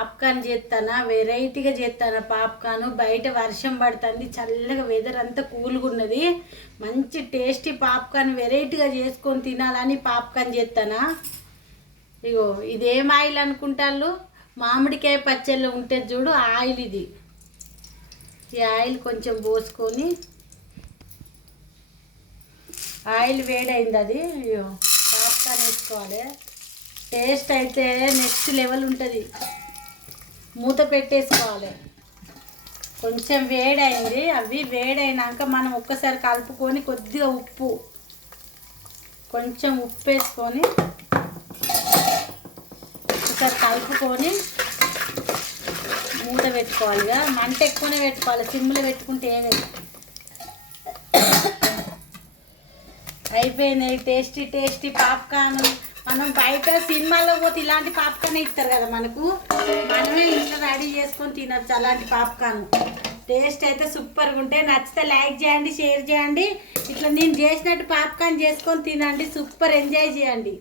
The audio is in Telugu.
పాప్కార్న్ చేస్తానా, వెరైటీగా చేస్తానా పాప్కార్న్. బయట వర్షం పడుతుంది, చల్లగా వెదర్ అంతా కూల్గా ఉన్నది. మంచి టేస్టీ పాప్కార్న్ వెరైటీగా చేసుకొని తినాలని పాప్కార్న్ చేస్తానా. ఇగో ఇదేం ఆయిల్ అనుకుంటాళ్ళు, మామిడికాయ పచ్చళ్ళు ఉంటుంది చూడు ఆయిల్ ఇది. ఈ ఆయిల్ కొంచెం పోసుకొని, ఆయిల్ వేడైంది, అది పాప్కార్న్ వేసుకోవాలి. టేస్ట్ అయితే నెక్స్ట్ లెవెల్ ఉంటుంది. మూత పెట్టేసుకోవాలి. కొంచెం వేడైంది, అవి వేడైనాక మనం ఒక్కసారి కలుపుకొని కొద్దిగా ఉప్పు, కొంచెం ఉప్పు వేసుకొని ఒకసారి కలుపుకొని మూత పెట్టుకోవాలి. మంట ఎక్కువనే పెట్టుకోవాలి, సిమ్లో పెట్టుకుంటే ఏదైనా. అయిపోయినాయి టేస్టీ టేస్టీ పాప్కార్న్. మనం బయట సినిమాలో పోతే ఇలాంటి పాప్కార్న్ ఇస్తారు కదా మనకు, మనమే ఇంట్లో రెడీ చేసుకొని తినచ్చు అలాంటి పాప్కార్న్. టేస్ట్ అయితే సూపర్గా ఉంటే, నచ్చితే లైక్ చేయండి, షేర్ చేయండి. ఇట్లా నేను చేసినట్టు పాప్కార్న్ చేసుకొని తినండి, సూపర్ ఎంజాయ్ చేయండి.